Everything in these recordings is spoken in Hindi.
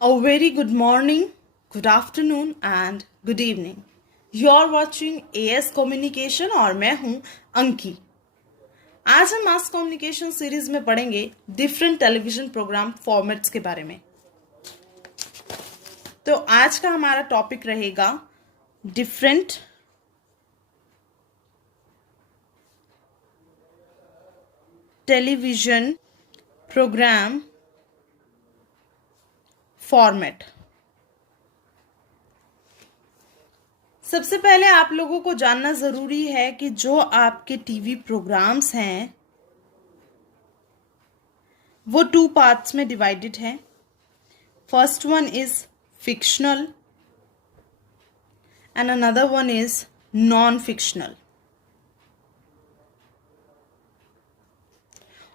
A very good morning, good afternoon and good evening. You are watching AS Communication और मैं हूं अंकी। आज हम मास कम्युनिकेशन सीरीज में पढ़ेंगे डिफरेंट टेलीविजन प्रोग्राम फॉर्मेट्स के बारे में। तो आज का हमारा टॉपिक रहेगा डिफरेंट टेलीविजन प्रोग्राम फॉर्मेट। सबसे पहले आप लोगों को जानना जरूरी है कि जो आपके टीवी प्रोग्राम्स हैं वो 2 पार्ट्स में डिवाइडेड हैं। First one is fictional and another one is non fictional.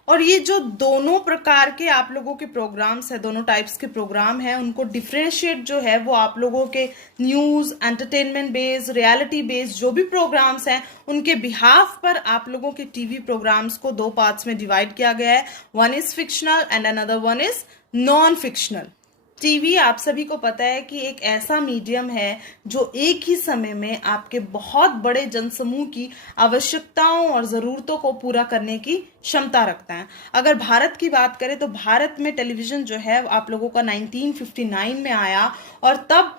और ये जो दोनों प्रकार के आप लोगों के प्रोग्राम्स हैं, दोनों टाइप्स के प्रोग्राम हैं, उनको डिफ्रेंशिएट जो है वो आप लोगों के news, entertainment based, reality based जो भी प्रोग्राम्स हैं उनके बिहाफ पर आप लोगों के टीवी प्रोग्राम्स को 2 पार्ट्स में डिवाइड किया गया है। One is fictional and another one is non fictional. TV आप सभी को पता है कि एक ऐसा मीडियम है जो एक ही समय में आपके बहुत बड़े जनसमूह की आवश्यकताओं और ज़रूरतों को पूरा करने की क्षमता रखता है। अगर भारत की बात करें तो भारत में टेलीविज़न जो है आप लोगों का 1959 में आया और तब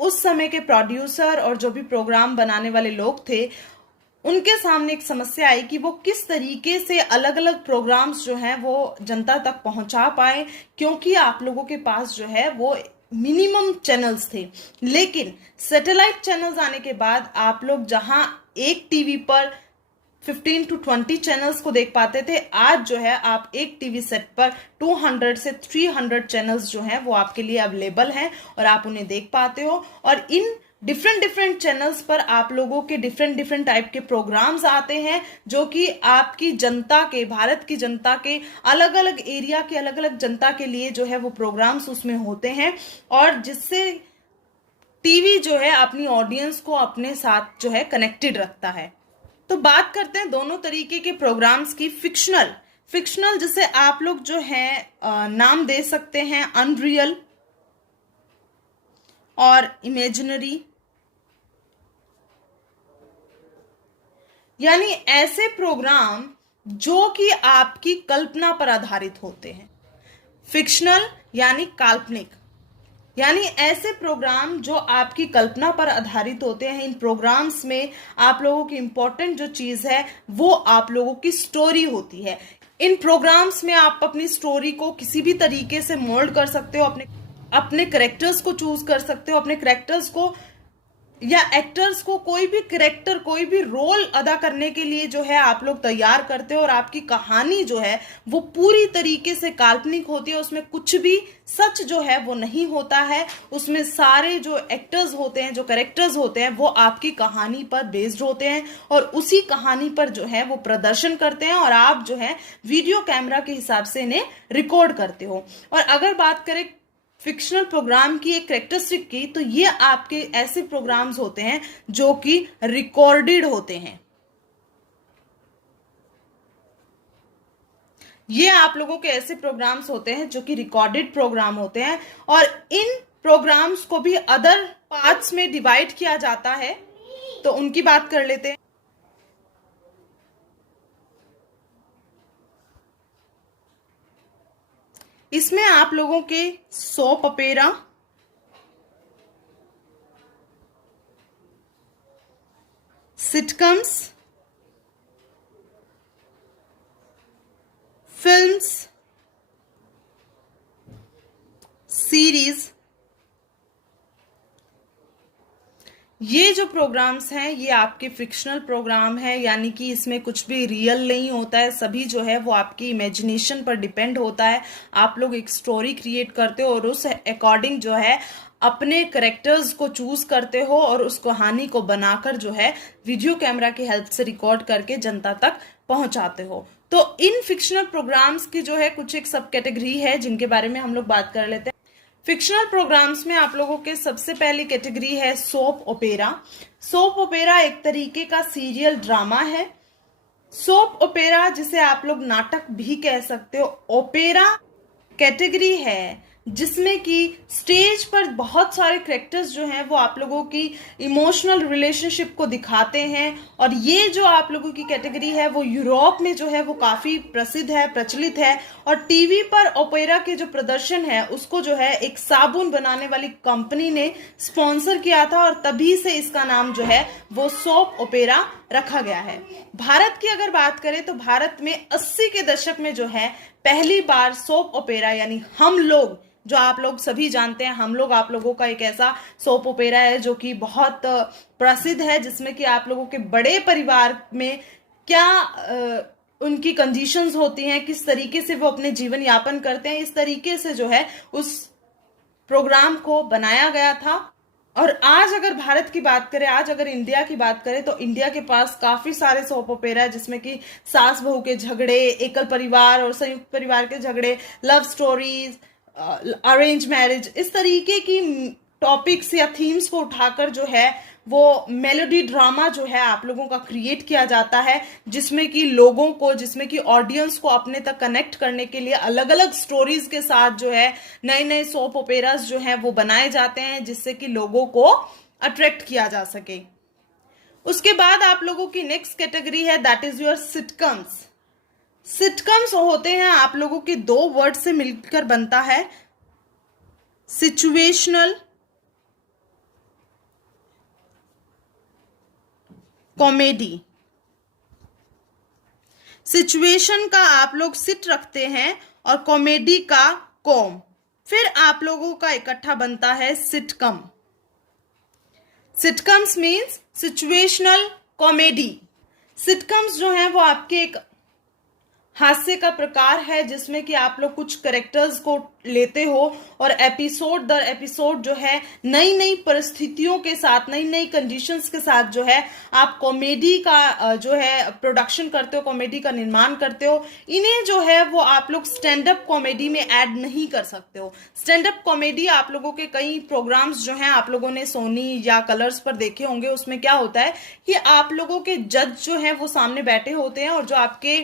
उस समय के प्रोड्यूसर और जो भी प्रोग्राम बनाने वाले लोग थे उनके सामने एक समस्या आई कि वो किस तरीके से अलग अलग प्रोग्राम्स जो हैं वो जनता तक पहुंचा पाए, क्योंकि आप लोगों के पास जो है वो मिनिमम चैनल्स थे। लेकिन सैटेलाइट चैनल्स आने के बाद आप लोग जहां एक टीवी पर 15 to 20 चैनल्स को देख पाते थे, आज जो है आप एक टीवी सेट पर 200 से 300 चैनल्स जो हैं वो आपके लिए अवेलेबल हैं और आप उन्हें देख पाते हो। और इन डिफरेंट चैनल्स पर आप लोगों के डिफरेंट टाइप के प्रोग्राम्स आते हैं जो कि आपकी जनता के, भारत की जनता के अलग अलग एरिया के अलग अलग जनता के लिए जो है वो प्रोग्राम्स उसमें होते हैं, और जिससे टीवी जो है अपनी ऑडियंस को अपने साथ जो है कनेक्टेड रखता है। तो बात करते हैं दोनों तरीके के प्रोग्राम्स की। फिक्शनल जिसे आप लोग जो है नाम दे सकते हैं अनरियल और इमेजिनरी, यानी ऐसे प्रोग्राम जो कि आपकी कल्पना पर आधारित होते हैं। फिक्शनल यानी काल्पनिक, यानी ऐसे प्रोग्राम जो आपकी कल्पना पर आधारित होते हैं। इन प्रोग्राम्स में आप लोगों की इंपॉर्टेंट जो चीज है वो आप लोगों की स्टोरी होती है। इन प्रोग्राम्स में आप अपनी स्टोरी को किसी भी तरीके से मोल्ड कर सकते हो, अपने करेक्टर्स को चूज कर सकते हो, अपने करेक्टर्स को या एक्टर्स को कोई भी करेक्टर, कोई भी रोल अदा करने के लिए जो है आप लोग तैयार करते हो। और आपकी कहानी जो है वो पूरी तरीके से काल्पनिक होती है, उसमें कुछ भी सच जो है वो नहीं होता है। उसमें सारे जो एक्टर्स होते हैं, जो करेक्टर्स होते हैं, वो आपकी कहानी पर बेस्ड होते हैं और उसी कहानी पर जो है वो प्रदर्शन करते हैं और आप जो है वीडियो कैमरा के हिसाब से इन्हें रिकॉर्ड करते हो। और अगर बात करें फिक्शनल प्रोग्राम की एक कैरेक्टरिस्टिक की, तो ये आपके ऐसे प्रोग्राम्स होते हैं जो कि रिकॉर्डेड होते हैं। ये आप लोगों के ऐसे प्रोग्राम्स होते हैं जो कि रिकॉर्डेड प्रोग्राम होते हैं, और इन प्रोग्राम्स को भी अदर पार्ट्स में डिवाइड किया जाता है। तो उनकी बात कर लेते हैं। इसमें आप लोगों के सोप अपेरा, सिटकम्स, फिल्म्स, सीरीज, ये जो प्रोग्राम्स हैं ये आपके फिक्शनल प्रोग्राम है, यानी कि इसमें कुछ भी रियल नहीं होता है। सभी जो है वो आपकी इमेजिनेशन पर डिपेंड होता है। आप लोग एक स्टोरी क्रिएट करते हो और उस अकॉर्डिंग जो है अपने करेक्टर्स को चूज करते हो और उस कहानी को बनाकर जो है वीडियो कैमरा की हेल्प से रिकॉर्ड करके जनता तक पहुंचाते हो। तो इन फिक्शनल प्रोग्राम्स की जो है कुछ एक सब कैटेगरी है जिनके बारे में हम लोग बात कर लेते हैं। फिक्शनल प्रोग्राम्स में आप लोगों के सबसे पहली कैटेगरी है सोप ओपेरा। सोप ओपेरा एक तरीके का सीरियल ड्रामा है। सोप ओपेरा जिसे आप लोग नाटक भी कह सकते हो, ओपेरा कैटेगरी है जिसमें कि स्टेज पर बहुत सारे कैरेक्टर्स जो हैं वो आप लोगों की इमोशनल रिलेशनशिप को दिखाते हैं। और ये जो आप लोगों की कैटेगरी है वो यूरोप में जो है वो काफ़ी प्रसिद्ध है, प्रचलित है। और टीवी पर ओपेरा के जो प्रदर्शन है उसको जो है एक साबुन बनाने वाली कंपनी ने स्पॉन्सर किया था, और तभी से इसका नाम जो है वो सोप ओपेरा रखा गया है। भारत की अगर बात करें तो भारत में 80 के दशक में जो है पहली बार सोप ओपेरा यानी हम लोग, जो आप लोग सभी जानते हैं, हम लोग आप लोगों का एक ऐसा सोप ओपेरा है जो कि बहुत प्रसिद्ध है, जिसमें कि आप लोगों के बड़े परिवार में क्या उनकी कंडीशंस होती हैं, किस तरीके से वो अपने जीवन यापन करते हैं, इस तरीके से जो है उस प्रोग्राम को बनाया गया था। और आज अगर भारत की बात करें, आज अगर इंडिया की बात करें तो इंडिया के पास काफी सारे सोप ओपेरा है, जिसमें कि सास बहू के झगड़े, एकल परिवार और संयुक्त परिवार के झगड़े, लव स्टोरीज, अरेंज मैरिज, इस तरीके की टॉपिक्स या थीम्स को उठाकर जो है वो मेलोडी ड्रामा जो है आप लोगों का क्रिएट किया जाता है, जिसमें कि लोगों को, जिसमें कि ऑडियंस को अपने तक कनेक्ट करने के लिए अलग अलग स्टोरीज के साथ जो है नए नए सोप ओपेरास जो हैं वो बनाए जाते हैं, जिससे कि लोगों को अट्रैक्ट किया जा सके। उसके बाद आप लोगों की नेक्स्ट कैटेगरी है दैट इज योर सिटकम्स। सिटकम्स होते हैं आप लोगों के दो वर्ड से मिलकर बनता है सिचुएशनल कॉमेडी। सिचुएशन का आप लोग सिट रखते हैं और कॉमेडी का कॉम, फिर आप लोगों का इकट्ठा बनता है sitcom. Sitcoms means situational comedy. Sitcoms जो हैं वो आपके एक हास्य का प्रकार है, जिसमें कि आप लोग कुछ कैरेक्टर्स को लेते हो और एपिसोड दर एपिसोड जो है नई नई परिस्थितियों के साथ, नई नई कंडीशंस के साथ जो है आप कॉमेडी का जो है प्रोडक्शन करते हो, कॉमेडी का निर्माण करते हो। इन्हें जो है वो आप लोग स्टैंड अप कॉमेडी में ऐड नहीं कर सकते हो। स्टैंड अप कॉमेडी आप लोगों के कई प्रोग्राम्स जो हैं आप लोगों ने सोनी या कलर्स पर देखे होंगे। उसमें क्या होता है कि आप लोगों के जज जो हैं वो सामने बैठे होते हैं और जो आपके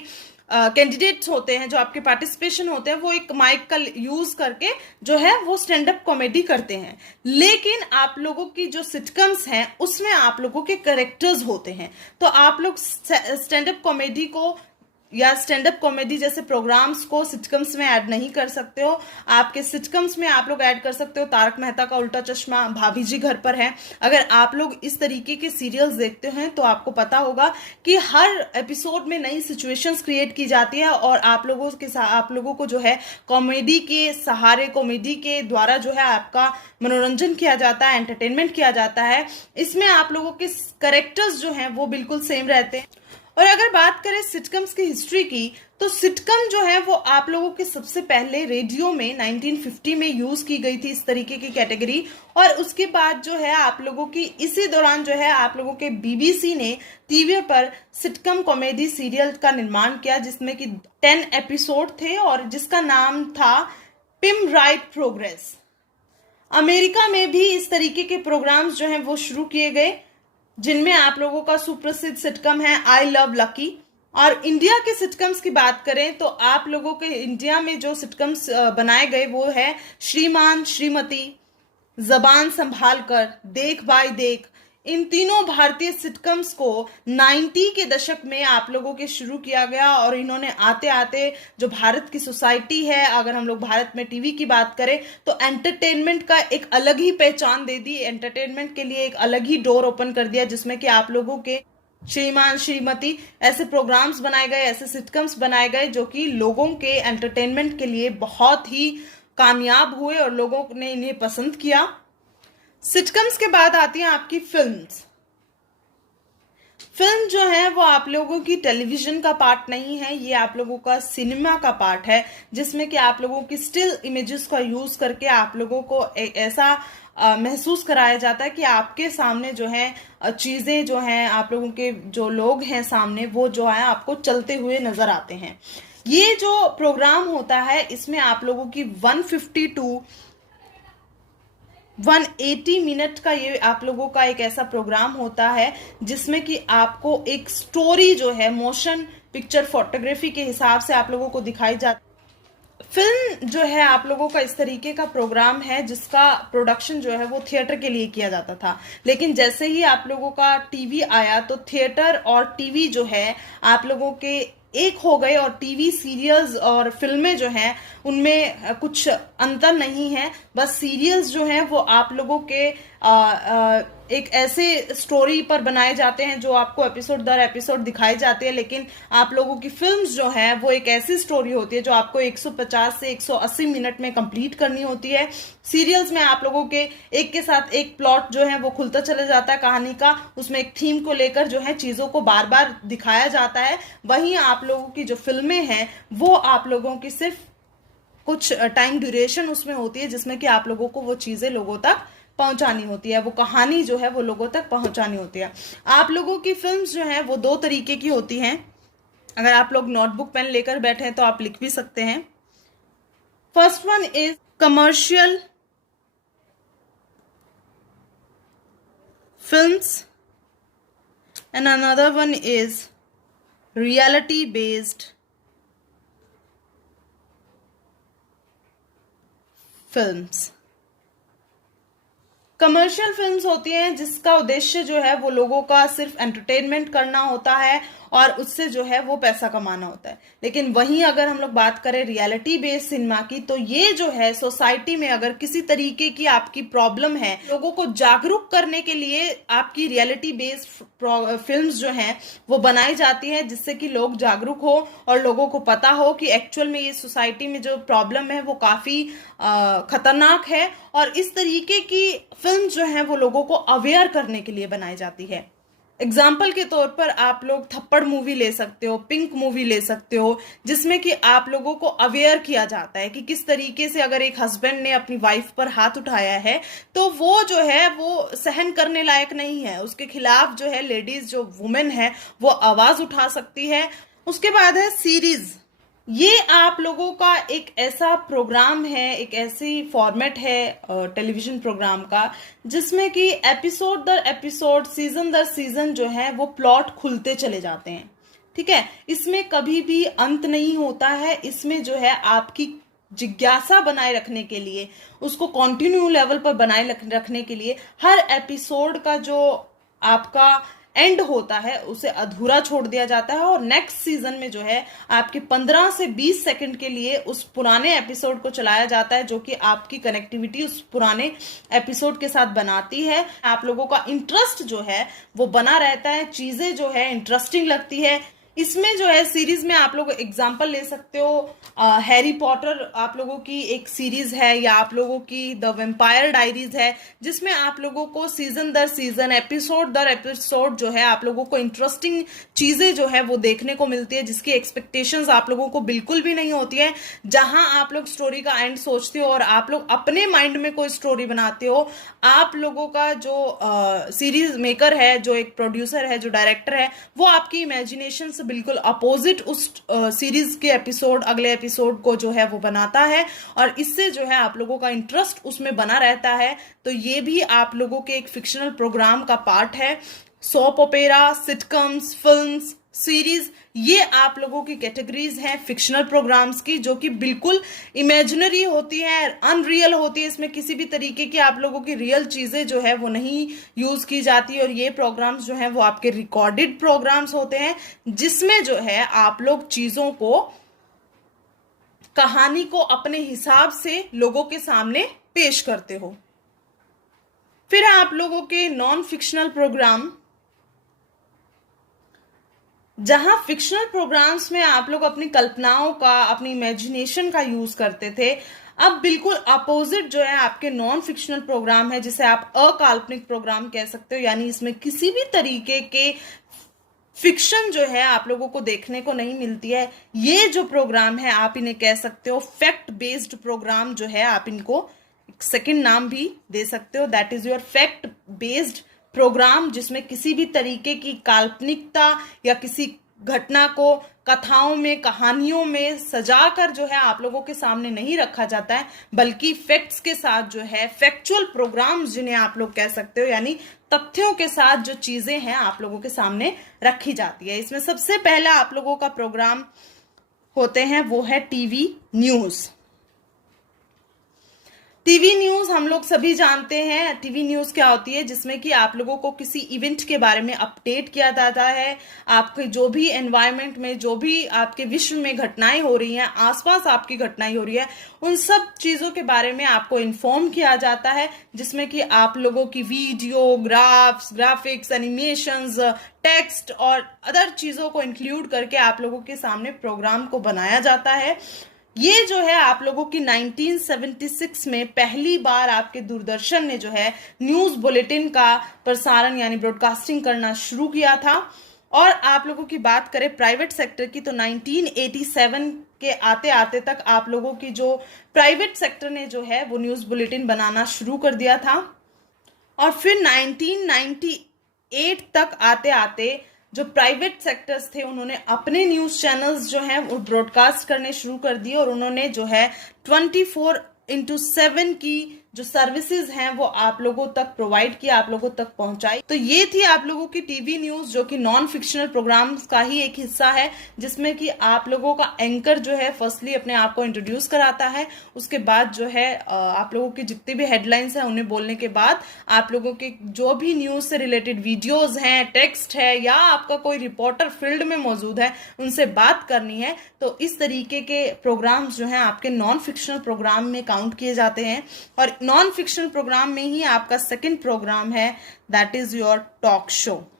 कैंडिडेट्स होते हैं, जो आपके पार्टिसिपेशन होते हैं, वो एक माइक का यूज करके जो है वो स्टैंड अप कॉमेडी करते हैं। लेकिन आप लोगों की जो सिटकम्स हैं उसमें आप लोगों के कैरेक्टर्स होते हैं, तो आप लोग स्टैंड अप कॉमेडी को या स्टैंड अप कॉमेडी जैसे प्रोग्राम्स को सिटकम्स में ऐड नहीं कर सकते हो। आपके सिटकम्स में आप लोग ऐड कर सकते हो तारक मेहता का उल्टा चश्मा, भाभी जी घर पर है। अगर आप लोग इस तरीके के सीरियल्स देखते हैं तो आपको पता होगा कि हर एपिसोड में नई सिचुएशंस क्रिएट की जाती है और आप लोगों को जो है कॉमेडी के सहारे, कॉमेडी के द्वारा जो है आपका मनोरंजन किया जाता है, एंटरटेनमेंट किया जाता है। इसमें आप लोगों के कैरेक्टर्स जो हैं वो बिल्कुल सेम रहते हैं। और अगर बात करें सिटकम्स की हिस्ट्री की, तो सिटकम जो है वो आप लोगों के सबसे पहले रेडियो में 1950 में यूज की गई थी इस तरीके की कैटेगरी। और उसके बाद जो है आप लोगों की इसी दौरान जो है आप लोगों के बीबीसी ने टीवी पर सिटकम कॉमेडी सीरियल का निर्माण किया, जिसमें कि 10 एपिसोड थे और जिसका नाम था पिम राइट प्रोग्रेस। अमेरिका में भी इस तरीके के प्रोग्राम्स जो हैं वो शुरू किए गए, जिनमें आप लोगों का सुप्रसिद्ध सिटकम है आई लव लकी। और इंडिया के सिटकम्स की बात करें तो आप लोगों के इंडिया में जो सिटकम्स बनाए गए वो है श्रीमान श्रीमती, जबान संभाल कर, देख भाई देख। इन तीनों भारतीय सिटकम्स को 90 के दशक में आप लोगों के शुरू किया गया और इन्होंने आते आते जो भारत की सोसाइटी है, अगर हम लोग भारत में टीवी की बात करें तो एंटरटेनमेंट का एक अलग ही पहचान दे दी, एंटरटेनमेंट के लिए एक अलग ही डोर ओपन कर दिया, जिसमें कि आप लोगों के श्रीमान श्रीमती ऐसे प्रोग्राम्स बनाए गए, ऐसे सिटकम्स बनाए गए जो कि लोगों के एंटरटेनमेंट के लिए बहुत ही कामयाब हुए और लोगों ने इन्हें पसंद किया। सिटकम्स के बाद आती हैं आपकी फिल्म्स। फिल्म जो है वो आप लोगों की टेलीविजन का पार्ट नहीं है, ये आप लोगों का सिनेमा का पार्ट है, जिसमें कि आप लोगों की स्टिल इमेजेस का यूज करके आप लोगों को ऐसा महसूस कराया जाता है कि आपके सामने जो है चीजें जो हैं, आप लोगों के जो लोग हैं सामने, वो जो है आपको चलते हुए नजर आते हैं। ये जो प्रोग्राम होता है इसमें आप लोगों की 150 to 180 मिनट का ये आप लोगों का एक ऐसा प्रोग्राम होता है जिसमें कि आपको एक स्टोरी जो है मोशन पिक्चर फोटोग्राफी के हिसाब से आप लोगों को दिखाई जाती है। फिल्म जो है आप लोगों का इस तरीके का प्रोग्राम है जिसका प्रोडक्शन जो है वो थिएटर के लिए किया जाता था, लेकिन जैसे ही आप लोगों का टीवी आया तो थिएटर और टीवी जो है आप लोगों के एक हो गए, और टीवी सीरियल्स और फिल्में जो हैं उनमें कुछ अंतर नहीं है। बस सीरियल्स जो हैं वो आप लोगों के एक ऐसे स्टोरी पर बनाए जाते हैं जो आपको एपिसोड दर एपिसोड दिखाई जाते हैं, लेकिन आप लोगों की फिल्म्स जो हैं वो एक ऐसी स्टोरी होती है जो आपको 150 से 180 मिनट में कंप्लीट करनी होती है। सीरियल्स में आप लोगों के एक के साथ एक प्लॉट जो है वो खुलता चला जाता है कहानी का, उसमें एक थीम को लेकर जो है चीज़ों को बार बार दिखाया जाता है। वहीं आप लोगों की जो फिल्में हैं वो आप लोगों की सिर्फ कुछ टाइम ड्यूरेशन उसमें होती है जिसमें कि आप लोगों को वो चीज़ें लोगों तक पहुंचानी होती है, वो कहानी जो है वो लोगों तक पहुंचानी होती है। आप लोगों की फिल्म्स जो हैं वो दो तरीके की होती हैं। अगर आप लोग नोटबुक पेन लेकर बैठे हैं तो आप लिख भी सकते हैं। First one is commercial films and another one is reality based films। Commercial films होती हैं जिसका उद्देश्य जो है वो लोगों का सिर्फ एंटरटेनमेंट करना होता है और उससे जो है वो पैसा कमाना होता है। लेकिन वहीं अगर हम लोग बात करें रियलिटी बेस्ड सिनेमा की, तो ये जो है सोसाइटी में अगर किसी तरीके की आपकी प्रॉब्लम है, लोगों को जागरूक करने के लिए आपकी रियलिटी बेस्ड फिल्म्स जो हैं वो बनाई जाती है, जिससे कि लोग जागरूक हो और लोगों को पता हो कि एक्चुअल में ये सोसाइटी में जो प्रॉब्लम है वो काफी खतरनाक है। और इस तरीके की फिल्म जो है वो लोगों को अवेयर करने के लिए बनाई जाती है। एग्जाम्पल के तौर पर आप लोग थप्पड़ मूवी ले सकते हो, पिंक मूवी ले सकते हो, जिसमें कि आप लोगों को अवेयर किया जाता है कि किस तरीके से अगर एक हस्बैंड ने अपनी वाइफ पर हाथ उठाया है तो वो जो है वो सहन करने लायक नहीं है, उसके खिलाफ जो है लेडीज जो वुमेन है वो आवाज उठा सकती है। उसके बाद है सीरीज। ये आप लोगों का एक ऐसा प्रोग्राम है, एक ऐसी फॉर्मेट है टेलीविजन प्रोग्राम का जिसमें कि एपिसोड दर एपिसोड, सीजन दर सीजन जो है वो प्लॉट खुलते चले जाते हैं। ठीक है, इसमें कभी भी अंत नहीं होता है। इसमें जो है आपकी जिज्ञासा बनाए रखने के लिए, उसको कंटिन्यू लेवल पर बनाए रखने के लिए हर एपिसोड का जो आपका एंड होता है उसे अधूरा छोड़ दिया जाता है और नेक्स्ट सीजन में जो है आपके 15 से 20 सेकंड के लिए उस पुराने एपिसोड को चलाया जाता है, जो कि आपकी कनेक्टिविटी उस पुराने एपिसोड के साथ बनाती है। आप लोगों का इंटरेस्ट जो है वो बना रहता है, चीजें जो है इंटरेस्टिंग लगती है। इसमें जो है सीरीज में आप लोग एग्जांपल ले सकते हो, हैरी पॉटर आप लोगों की एक सीरीज है, या आप लोगों की द वेम्पायर डायरीज है, जिसमें आप लोगों को सीजन दर सीजन, एपिसोड दर एपिसोड जो है आप लोगों को इंटरेस्टिंग चीजें जो है वो देखने को मिलती है, जिसकी एक्सपेक्टेशंस आप लोगों को बिल्कुल भी नहीं होती है। जहां आप लोग स्टोरी का एंड सोचते हो और आप लोग अपने माइंड में कोई स्टोरी बनाते हो, आप लोगों का जो सीरीज मेकर है, जो एक प्रोड्यूसर है, जो डायरेक्टर है, वो आपकी इमेजिनेशन से बिल्कुल अपोजिट उस सीरीज के एपिसोड, अगले एपिसोड को जो है वो बनाता है और इससे जो है आप लोगों का इंटरेस्ट उसमें बना रहता है। तो ये भी आप लोगों के एक फिक्शनल प्रोग्राम का पार्ट है। सोप ओपेरा, सिटकम्स, फिल्म्स, सीरीज, ये आप लोगों की कैटेगरीज हैं फिक्शनल प्रोग्राम्स की, जो कि बिल्कुल इमेजिनरी होती है, अनरियल होती है। इसमें किसी भी तरीके की आप लोगों की रियल चीजें जो है वो नहीं यूज की जाती। और ये प्रोग्राम्स जो है वो आपके रिकॉर्डेड प्रोग्राम्स होते हैं, जिसमें जो है आप लोग चीजों को, कहानी को अपने हिसाब से लोगों के सामने पेश करते हो। फिर आप लोगों के नॉन फिक्शनल प्रोग्राम, जहां फिक्शनल प्रोग्राम्स में आप लोग अपनी कल्पनाओं का, अपनी इमेजिनेशन का यूज करते थे, अब बिल्कुल अपोजिट जो है आपके नॉन फिक्शनल प्रोग्राम है, जिसे आप अकाल्पनिक प्रोग्राम कह सकते हो। यानी इसमें किसी भी तरीके के फिक्शन जो है आप लोगों को देखने को नहीं मिलती है। ये जो प्रोग्राम है आप इन्हें कह सकते हो फैक्ट बेस्ड प्रोग्राम जो है, आप इनको एक सेकंड नाम भी दे सकते हो, that is your fact based program, जिसमें किसी भी तरीके की काल्पनिकता या किसी घटना को कथाओं में, कहानियों में सजाकर जो है आप लोगों के सामने नहीं रखा जाता है, बल्कि फैक्ट्स के साथ जो है फैक्चुअल प्रोग्राम्स जिन्हें आप लोग कह सकते हो, यानी तथ्यों के साथ जो चीजें हैं आप लोगों के सामने रखी जाती है। इसमें सबसे पहला आप लोगों का प्रोग्राम होते हैं वो है टीवी न्यूज़। टीवी न्यूज़ हम लोग सभी जानते हैं टीवी न्यूज़ क्या होती है, जिसमें कि आप लोगों को किसी इवेंट के बारे में अपडेट किया जाता है। आपके जो भी एनवायरनमेंट में जो भी आपके विश्व में घटनाएं हो रही हैं, आसपास आपकी घटनाएं हो रही है, उन सब चीज़ों के बारे में आपको इन्फॉर्म किया जाता है, जिसमें कि आप लोगों की वीडियो, ग्राफिक्स, एनिमेशंस, टेक्स्ट और अदर चीज़ों को इंक्लूड करके आप लोगों के सामने प्रोग्राम को बनाया जाता है। ये जो है आप लोगों की 1976 में पहली बार आपके दूरदर्शन ने जो है न्यूज़ बुलेटिन का प्रसारण यानी ब्रॉडकास्टिंग करना शुरू किया था। और आप लोगों की बात करें प्राइवेट सेक्टर की, तो 1987 के आते आते तक आप लोगों की जो प्राइवेट सेक्टर ने जो है वो न्यूज़ बुलेटिन बनाना शुरू कर दिया था। और फिर 1998 तक आते आते जो प्राइवेट सेक्टर्स थे उन्होंने अपने न्यूज़ चैनल्स जो हैं वो ब्रॉडकास्ट करने शुरू कर दिए, और उन्होंने जो है 24/7 की जो सर्विसेज हैं वो आप लोगों तक प्रोवाइड किया, आप लोगों तक पहुंचाई। तो ये थी आप लोगों की टीवी न्यूज़, जो कि नॉन फिक्शनल प्रोग्राम्स का ही एक हिस्सा है, जिसमें कि आप लोगों का एंकर जो है फर्स्टली अपने आप को इंट्रोड्यूस कराता है, उसके बाद जो है आप लोगों की जितनी भी हेडलाइंस हैं उन्हें बोलने के बाद आप लोगों के जो भी न्यूज़ से रिलेटेड वीडियोज हैं, टेक्स्ट है, या आपका कोई रिपोर्टर फील्ड में मौजूद है उनसे बात करनी है, तो इस तरीके के प्रोग्राम्स जो हैं आपके नॉन फिक्शनल प्रोग्राम में काउंट किए जाते हैं। और नॉन फिक्शनल प्रोग्राम में ही आपका सेकंड प्रोग्राम है, that is your talk show.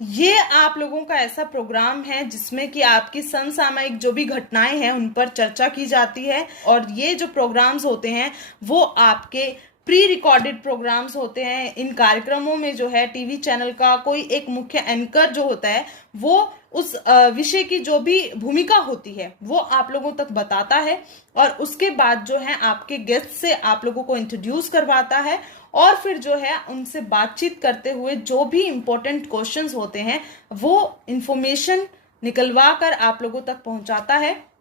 ये आप लोगों का ऐसा प्रोग्राम है जिसमें कि आपकी समसामयिक जो भी घटनाएं हैं उन पर चर्चा की जाती है। और ये जो प्रोग्राम्स होते हैं वो आपके प्री रिकॉर्डेड प्रोग्राम्स होते हैं। इन कार्यक्रमों में जो है टीवी चैनल का कोई एक मुख्य एंकर जो होता है वो उस विषय की जो भी भूमिका होती है वो आप लोगों तक बताता है, और उसके बाद जो है आपके गेस्ट से आप लोगों को इंट्रोड्यूस करवाता है, और फिर जो है उनसे बातचीत करते हुए जो भी इंपॉर्टेंट क्वेश्चंस होते हैं वो इंफॉर्मेशन निकलवा कर आप लोगों तक पहुंचाता है।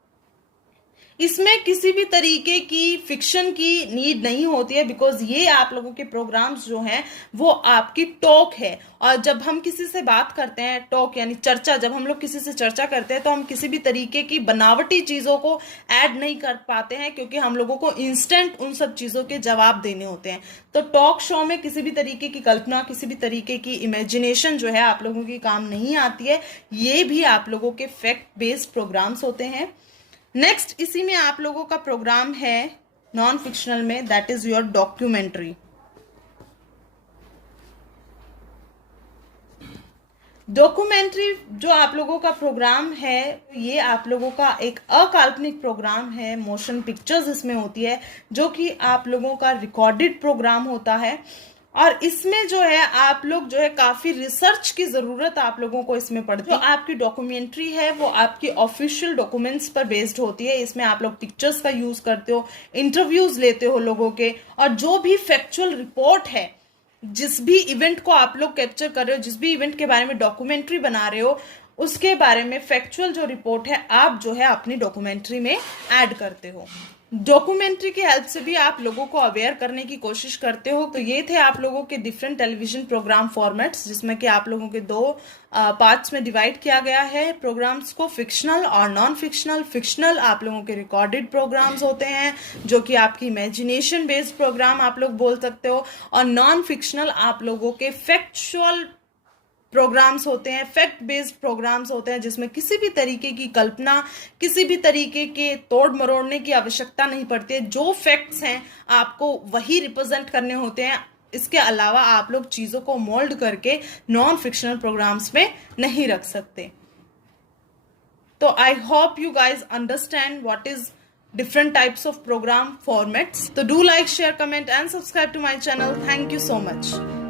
इसमें किसी भी तरीके की फिक्शन की नीड नहीं होती है, बिकॉज ये आप लोगों के प्रोग्राम्स जो हैं वो आपकी टॉक है। और जब हम किसी से बात करते हैं, टॉक यानी चर्चा, जब हम लोग किसी से चर्चा करते हैं तो हम किसी भी तरीके की बनावटी चीज़ों को ऐड नहीं कर पाते हैं, क्योंकि हम लोगों को इंस्टेंट उन सब चीज़ों के जवाब देने होते हैं। तो टॉक शो में किसी भी तरीके की कल्पना, किसी भी तरीके की इमेजिनेशन जो है आप लोगों की काम नहीं आती है। ये भी आप लोगों के फैक्ट बेस्ड प्रोग्राम्स होते हैं। नेक्स्ट इसी में आप लोगों का प्रोग्राम है नॉन फिक्शनल में, that is your documentary. Documentary जो आप लोगों का प्रोग्राम है ये आप लोगों का एक अकाल्पनिक प्रोग्राम है, मोशन पिक्चर्स इसमें होती है, जो कि आप लोगों का रिकॉर्डेड प्रोग्राम होता है। और इसमें जो है आप लोग जो है काफी रिसर्च की जरूरत आप लोगों को इसमें पड़ती है। जो आपकी डॉक्यूमेंट्री है वो आपकी ऑफिशियल डॉक्यूमेंट्स पर बेस्ड होती है। इसमें आप लोग पिक्चर्स का यूज करते हो, इंटरव्यूज लेते हो लोगों के, और जो भी फैक्चुअल रिपोर्ट है, जिस भी इवेंट को आप लोग कैप्चर कर रहे हो, जिस भी इवेंट के बारे में डॉक्यूमेंट्री बना रहे हो, उसके बारे में फैक्चुअल जो रिपोर्ट है आप जो है अपनी डॉक्यूमेंट्री में ऐड करते हो। डॉक्यूमेंट्री की हेल्प से भी आप लोगों को अवेयर करने की कोशिश करते हो। तो ये थे आप लोगों के डिफरेंट टेलीविजन प्रोग्राम फॉर्मेट्स, जिसमें कि आप लोगों के दो पार्ट्स में डिवाइड किया गया है प्रोग्राम्स को, फिक्शनल और नॉन फिक्शनल। फिक्शनल आप लोगों के रिकॉर्डेड प्रोग्राम्स होते हैं, जो कि आपकी इमेजिनेशन बेस्ड प्रोग्राम आप लोग बोल सकते हो, और नॉन फिक्शनल आप लोगों के फैक्चुअल प्रोग्राम्स होते हैं, फैक्ट बेस्ड प्रोग्राम्स होते हैं, जिसमें किसी भी तरीके की कल्पना, किसी भी तरीके के तोड़ मरोड़ने की आवश्यकता नहीं पड़ती है। जो फैक्ट्स हैं आपको वही रिप्रेजेंट करने होते हैं। इसके अलावा आप लोग चीज़ों को मोल्ड करके नॉन फिक्शनल प्रोग्राम्स में नहीं रख सकते। तो I hope you guys understand what is different types of program formats. So do like, share, comment and subscribe to my channel. Thank you so much.